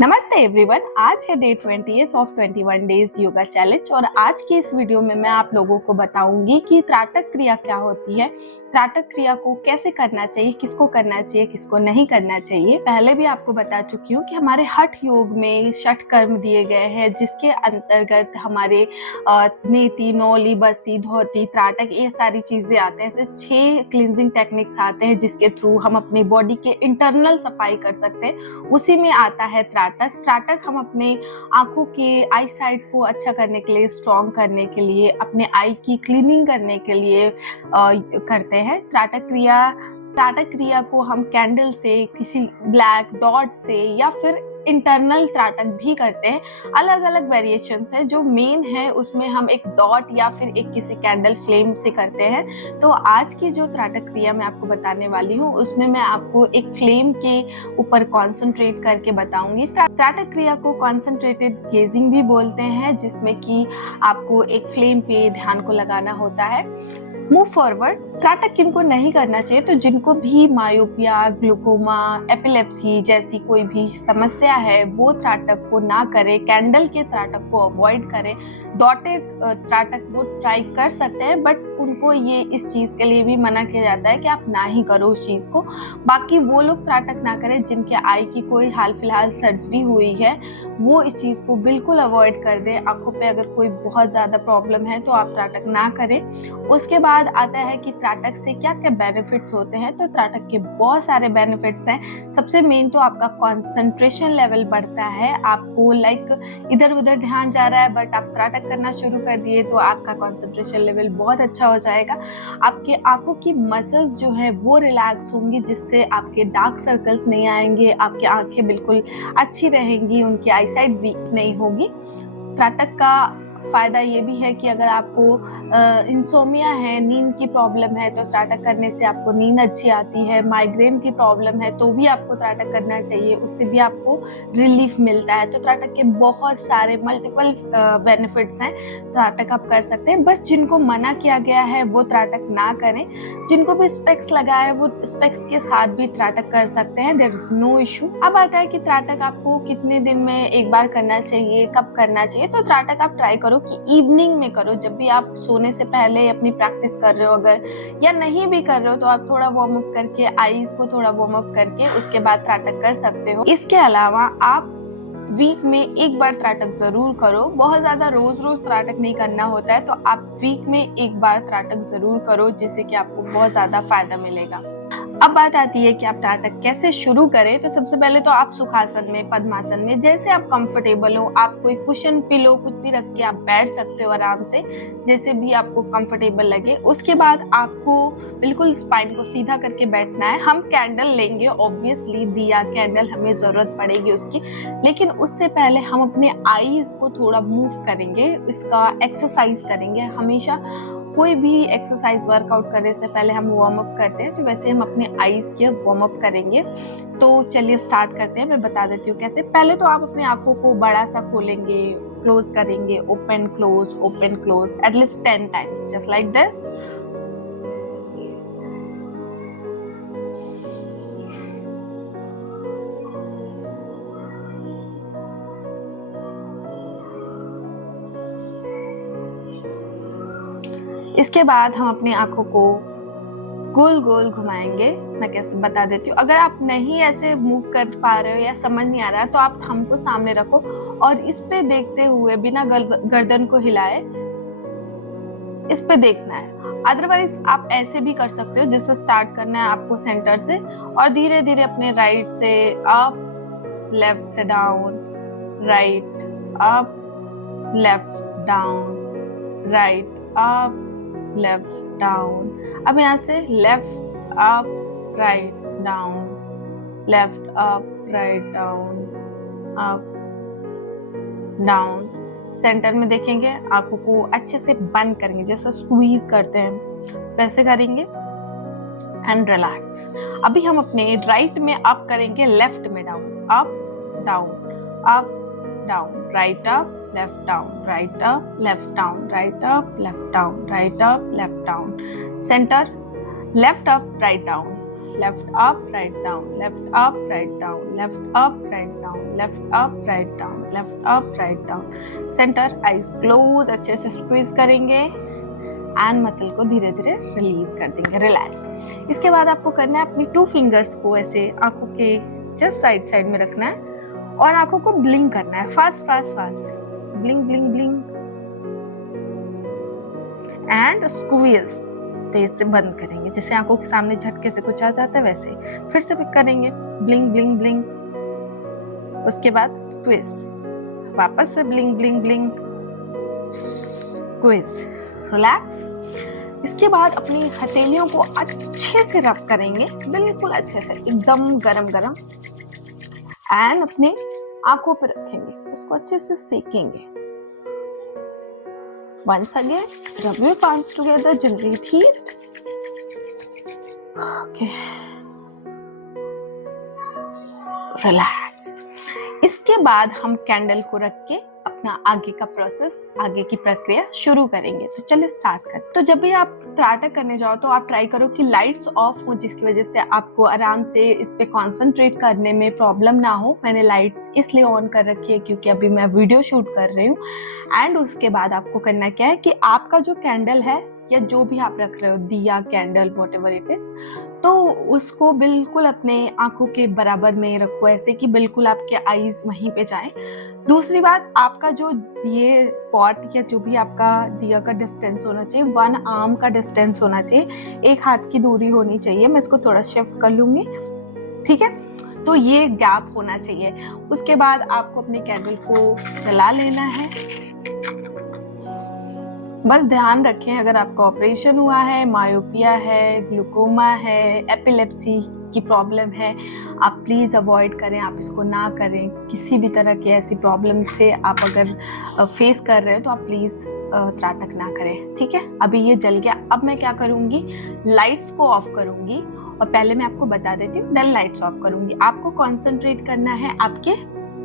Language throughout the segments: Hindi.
नमस्ते एवरीवन। आज है day 20th of 21 days yoga challenge और आज की इस वीडियो में मैं आप लोगों को बताऊंगी कि त्राटक क्रिया क्या होती है, त्राटक क्रिया को कैसे करना चाहिए, किसको करना चाहिए, किसको नहीं करना चाहिए। पहले भी आपको बता चुकी हूँ कि हमारे हठ योग में षट कर्म दिए गए हैं, जिसके अंतर्गत हमारे नेति, नौली, बस्ती, धोती, त्राटक ये सारी चीजें आते हैं। ऐसे 6 क्लींजिंग टेक्निक्स आते हैं जिसके थ्रू हम अपनी बॉडी के इंटरनल सफाई कर सकते हैं। उसी में आता है त्राटक। त्राटक हम अपने आंखों के आई साइट को अच्छा करने के लिए, स्ट्रॉन्ग करने के लिए, अपने आई की क्लीनिंग करने के लिए करते हैं। त्राटक क्रिया को हम कैंडल से, किसी ब्लैक डॉट से या फिर इंटरनल त्राटक भी करते हैं। अलग अलग वेरिएशंस है। जो मेन है उसमें हम एक डॉट या फिर एक किसी कैंडल फ्लेम से करते हैं। तो आज की जो त्राटक क्रिया मैं आपको बताने वाली हूँ उसमें मैं आपको एक फ्लेम के ऊपर कॉन्सेंट्रेट करके बताऊंगी। त्राटक क्रिया को कॉन्सेंट्रेटेड गेजिंग भी बोलते हैं, जिसमें कि आपको एक फ्लेम पे ध्यान को लगाना होता है। Move forward. त्राटक किनको नहीं करना चाहिए? तो जिनको भी मायोपिया, ग्लूकोमा, एपिलेप्सी जैसी कोई भी समस्या है वो त्राटक को ना करें। कैंडल के त्राटक को अवॉइड करें। डॉटेड त्राटक वो ट्राई कर सकते हैं, बट उनको ये इस चीज के लिए भी मना किया जाता है कि आप ना ही करो उस चीज को। बाकी वो लोग त्राटक ना करें जिनके आई की कोई हाल फिलहाल सर्जरी हुई है, वो इस चीज को बिल्कुल अवॉइड कर दें। आंखों पे अगर कोई बहुत ज्यादा प्रॉब्लम है तो आप त्राटक ना करें। उसके बाद आता है कि त्राटक से क्या क्या बेनिफिट्स होते हैं। तो त्राटक के बहुत सारे बेनिफिट्स हैं। सबसे मेन तो आपका कंसंट्रेशन लेवल बढ़ता है। आपको इधर उधर ध्यान जा रहा है, बट आप त्राटक करना शुरू कर दिए तो आपका कंसंट्रेशन लेवल बहुत अच्छा हो जाएगा। आपके आंखों की मसल्स जो है वो रिलैक्स होंगी, जिससे आपके डार्क सर्कल्स नहीं आएंगे। आपकी आंखें बिल्कुल अच्छी रहेंगी, उनकी आईसाइट वीक नहीं होगी। त्राटक का फायदा ये भी है कि अगर आपको इंसोमिया है, नींद की प्रॉब्लम है, तो त्राटक करने से आपको नींद अच्छी आती है। माइग्रेन की प्रॉब्लम है तो भी आपको त्राटक करना चाहिए, उससे भी आपको रिलीफ मिलता है। तो त्राटक के बहुत सारे मल्टीपल बेनिफिट्स हैं। त्राटक आप कर सकते हैं। बस जिनको मना किया गया है वो त्राटक ना करें। जिनको भी स्पेक्स लगा है वो स्पेक्स के साथ भी त्राटक कर सकते हैं, देयर इज नो इशू। अब आता है कि त्राटक आपको कितने दिन में एक बार करना चाहिए, कब करना चाहिए। तो त्राटक आप ट्राई करो कि इवनिंग में करो, जब भी आप सोने से पहले अपनी प्रैक्टिस कर रहे हो। अगर या नहीं भी कर रहे हो तो आप थोड़ा वार्म अप करके, आईज को थोड़ा वार्म अप करके उसके बाद त्राटक कर सकते हो। इसके अलावा आप वीक में एक बार त्राटक जरूर करो। बहुत ज्यादा रोज रोज त्राटक नहीं करना होता है, तो आप वीक में एक बार त्राटक जरूर करो, जिससे कि आपको बहुत ज्यादा फायदा मिलेगा। अब बात आती है कि आप त्राटक कैसे शुरू करें। तो सबसे पहले तो आप सुखासन में, पद्मासन में, जैसे आप कंफर्टेबल हो, आप कोई कुशन, पिलो कुछ भी रख के आप बैठ सकते हो आराम से, जैसे भी आपको कंफर्टेबल लगे। उसके बाद आपको बिल्कुल स्पाइन को सीधा करके बैठना है। हम कैंडल लेंगे, ऑब्वियसली दिया कैंडल हमें जरूरत पड़ेगी उसकी, लेकिन उससे पहले हम अपने आईज को थोड़ा मूव करेंगे, इसका एक्सरसाइज करेंगे। हमेशा कोई भी एक्सरसाइज वर्कआउट करने से पहले हम वार्म अप करते हैं, तो वैसे हम अपने आईज के वार्म अप करेंगे। तो चलिए स्टार्ट करते हैं। मैं बता देती हूँ कैसे। पहले तो आप अपनी आंखों को बड़ा सा खोलेंगे, क्लोज करेंगे, open close at least 10 times, just like this. इसके बाद हम अपनी आंखों को गोल गोल घुमाएंगे। मैं कैसे बता देती हूँ। अगर आप नहीं ऐसे मूव कर पा रहे हो या समझ नहीं आ रहा है तो आप थंब को सामने रखो और इस पे देखते हुए बिना गर्दन को हिलाए इस पे देखना है। अदरवाइज आप ऐसे भी कर सकते हो, जिससे स्टार्ट करना है आपको सेंटर से और धीरे धीरे अपने राइट से अप, लेफ्ट से down, right up, left down, right up, left down. अब यहाँ से left up, write down, left up, write down, up down. Centre में देखेंगे, आंखों को अच्छे से बंद करेंगे, जैसा स्क्वीज करते हैं वैसे करेंगे एंड रिलैक्स। अभी हम अपने राइट में अप करेंगे, लेफ्ट में down, up down, up down, right up, left down, right up, left down, right up, left down, right up, left down. Center, left up, right down, left up, right down, left up, right down, left up, right down, left up, right down, left up, right down. Centre, eyes close, अच्छे से स्क्वीज करेंगे एंड मसल को धीरे धीरे रिलीज कर देंगे, रिलैक्स। इसके बाद आपको करना है अपनी 2 फिंगर्स को ऐसे आंखों के जस्ट साइड में रखना है और आंखों को ब्लिंक करना है, fast fast fast, blink blink blink and squeeze, तेज से बंद करेंगे, जैसे आंखों के सामने झटके से कुछ आ जाता है वैसे। फिर से करेंगे, ब्लिंक ब्लिंक ब्लिंक, उसके बाद स्क्वीज, वापस से blink blink blink, squeeze, relax. इसके बाद अपनी हथेलियों को अच्छे से रब करेंगे, बिल्कुल अच्छे से, एकदम गरम गरम, एंड अपने आंखों पे रखेंगे, इसको अच्छे से सेकेंगे। Once again, rub your palms together, generate heat. Okay. Relax. इसके बाद हम कैंडल को रख के अपना आगे का प्रोसेस, आगे की प्रक्रिया शुरू करेंगे। तो चलिए स्टार्ट करते। तो जब भी आप त्राटक करने जाओ तो आप ट्राई करो कि लाइट्स ऑफ हो, जिसकी वजह से आपको आराम से इस पे कंसंट्रेट करने में प्रॉब्लम ना हो। मैंने लाइट्स इसलिए ऑन कर रखी है क्योंकि अभी मैं वीडियो शूट कर रही हूँ। एंड उसके बाद आपको करना क्या है कि आपका जो कैंडल है या जो भी आप रख रहे हो, दिया, कैंडल, व्हाटएवर इट इज, तो उसको बिल्कुल अपने आंखों के बराबर में रखो, ऐसे कि बिल्कुल आपके आईज वहीं पे जाएं। दूसरी बात, आपका जो ये पॉट या जो भी आपका दिया का डिस्टेंस होना चाहिए, 1 आर्म का डिस्टेंस होना चाहिए, 1 हाथ की दूरी होनी चाहिए। मैं इसको थोड़ा शिफ्ट कर लूंगी, ठीक है। तो ये गैप होना चाहिए। उसके बाद आपको अपने कैंडल को जला लेना है। बस ध्यान रखें, अगर आपका ऑपरेशन हुआ है, मायोपिया है, ग्लूकोमा है, एपिलेप्सी की प्रॉब्लम है, आप प्लीज़ अवॉइड करें, आप इसको ना करें। किसी भी तरह की ऐसी प्रॉब्लम से आप अगर फेस कर रहे हैं तो आप प्लीज़ त्राटक ना करें, ठीक है। अभी ये जल गया, अब मैं क्या करूँगी, लाइट्स को ऑफ करूँगी। और पहले मैं आपको बता देती हूँ, देन लाइट्स ऑफ करूँगी। आपको कॉन्सेंट्रेट करना है आपके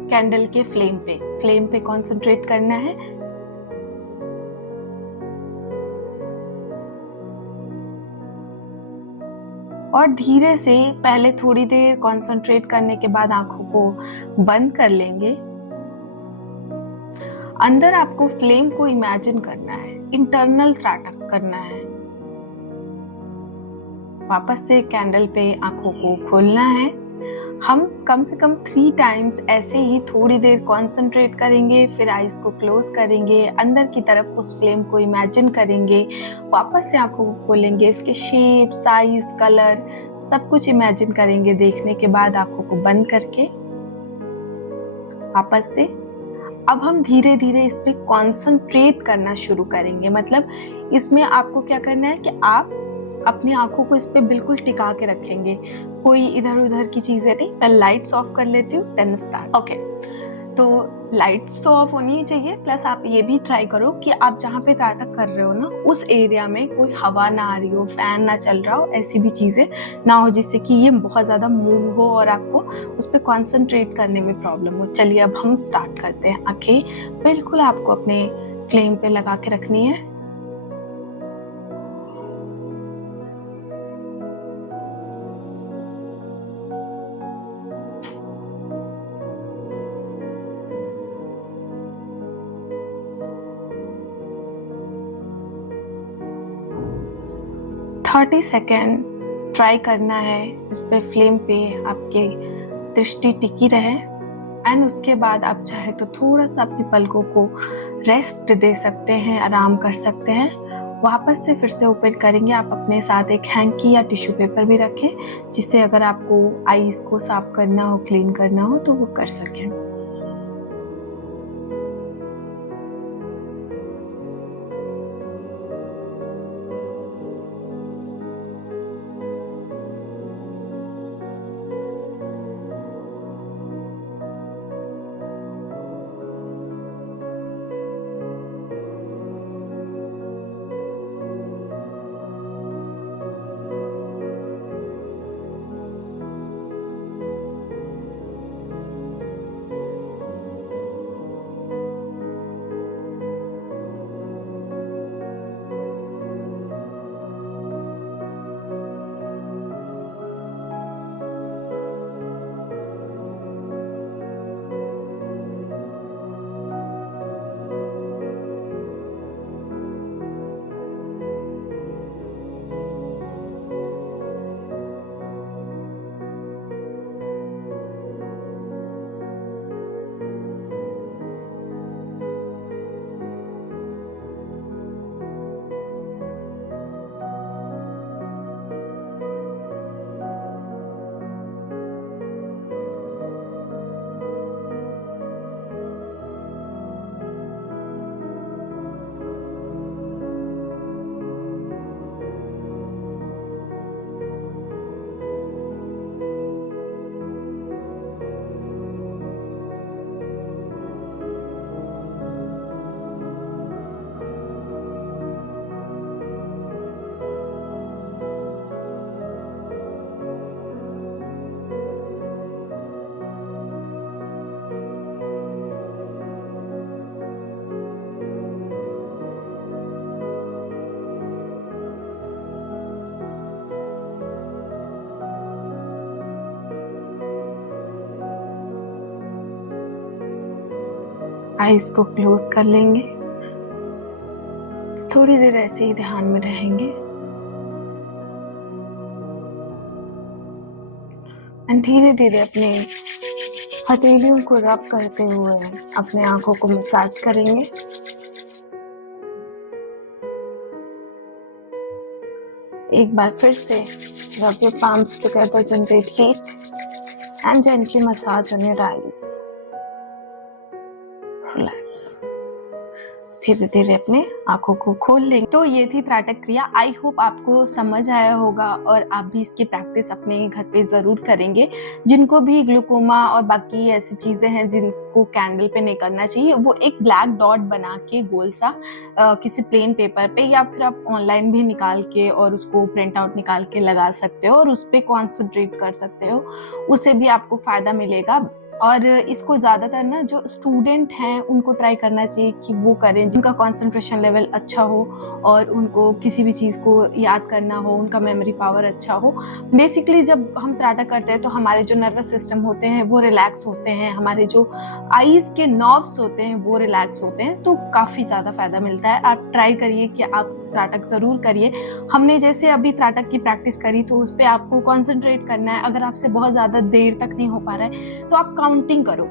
कैंडल के फ्लेम पे कॉन्सेंट्रेट करना है। और धीरे से पहले थोड़ी देर कंसंट्रेट करने के बाद आंखों को बंद कर लेंगे। अंदर आपको फ्लेम को इमेजिन करना है, इंटरनल त्राटक करना है। वापस से कैंडल पे आंखों को खोलना है। हम कम से कम 3 टाइम्स ऐसे ही थोड़ी देर कंसंट्रेट करेंगे, फिर आईज को क्लोज करेंगे, अंदर की तरफ उस फ्लेम को इमेजिन करेंगे, वापस से आंखों को खोलेंगे, इसके शेप, साइज, कलर सब कुछ इमेजिन करेंगे। देखने के बाद आंखों को बंद करके वापस से अब हम धीरे धीरे इस पे कंसंट्रेट करना शुरू करेंगे। मतलब इसमें आपको क्या करना है कि आप अपनी आंखों को इस पे बिल्कुल टिका के रखेंगे, कोई इधर उधर की चीजें नहीं। पहले लाइट्स ऑफ कर लेती हूँ, देन स्टार्ट। ओके, तो लाइट्स तो ऑफ होनी ही चाहिए। प्लस आप ये भी ट्राई करो कि आप जहाँ पे त्राटक कर रहे हो ना, उस एरिया में कोई हवा ना आ रही हो, फैन ना चल रहा हो, ऐसी भी चीजें ना हो जिससे कि ये बहुत ज्यादा मूव हो और आपको उस पर कॉन्सेंट्रेट करने में प्रॉब्लम हो। चलिए अब हम स्टार्ट करते हैं। आंखें बिल्कुल आपको अपने फ्लेम पे लगा के रखनी है। थर्टी सेकेंड ट्राई करना है, इस पे फ्लेम पे आपकी दृष्टि टिकी रहे। एंड उसके बाद आप चाहे तो थोड़ा सा अपनी पलकों को रेस्ट दे सकते हैं, आराम कर सकते हैं। वापस से फिर से ओपन करेंगे। आप अपने साथ एक हैंकी या टिश्यू पेपर भी रखें, जिससे अगर आपको आईज को साफ करना हो, क्लीन करना हो तो वो कर सकें। आईज को क्लोज कर लेंगे, थोड़ी देर ऐसे ही ध्यान में रहेंगे एंड धीरे धीरे अपने हथेलियों को रब करते हुए अपने आंखों को मसाज करेंगे। एक बार फिर से rub your palms together, generate heat and gently massage on your eyes. Relax. धीरे धीरे अपने आंखों को खोल लेंगे। तो ये थी त्राटक क्रिया। आई होप आपको समझ आया होगा और आप भी इसकी प्रैक्टिस अपने घर पे ज़रूर करेंगे। जिनको भी ग्लूकोमा और बाकी ऐसी चीज़ें हैं जिनको कैंडल पे नहीं करना चाहिए, वो एक ब्लैक डॉट बना के गोल सा किसी प्लेन पेपर पे या फिर आप ऑनलाइन भी निकाल के और उसको प्रिंट आउट निकाल के लगा सकते हो और उस पर कॉन्सेंट्रेट कर सकते हो। उससे भी आपको फ़ायदा मिलेगा। और इसको ज़्यादातर ना जो स्टूडेंट हैं उनको ट्राई करना चाहिए कि वो करें, जिनका कंसंट्रेशन लेवल अच्छा हो और उनको किसी भी चीज़ को याद करना हो, उनका मेमोरी पावर अच्छा हो। बेसिकली जब हम त्राटक करते हैं तो हमारे जो नर्वस सिस्टम होते हैं वो रिलैक्स होते हैं, हमारे जो आईज़ के नर्व्स होते हैं वो रिलैक्स होते हैं, तो काफ़ी ज़्यादा फ़ायदा मिलता है। आप ट्राई करिए कि आप त्राटक ज़रूर करिए। हमने जैसे अभी त्राटक की प्रैक्टिस करी तो उस पर आपको कॉन्सेंट्रेट करना है। अगर आपसे बहुत ज़्यादा देर तक नहीं हो पा रहा है तो आप काउंटिंग करो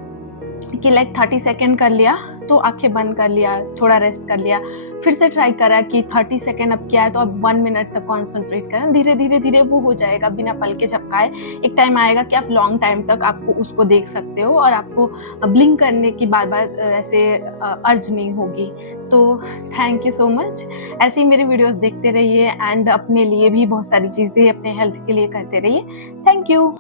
कि लाइक 30 सेकेंड कर लिया तो आंखें बंद कर लिया, थोड़ा रेस्ट कर लिया, फिर से ट्राई करा कि 30 सेकेंड अब क्या है तो अब 1 मिनट तक कॉन्सेंट्रेट करें। धीरे धीरे धीरे वो हो जाएगा बिना पल के झपकाए। एक टाइम आएगा कि आप लॉन्ग टाइम तक आपको उसको देख सकते हो और आपको ब्लिंक करने की बार बार ऐसे अर्ज नहीं होगी। तो थैंक यू सो मच। ऐसे ही मेरे वीडियोस देखते रहिए एंड अपने लिए भी बहुत सारी चीज़ें अपने हेल्थ के लिए करते रहिए। Thank you.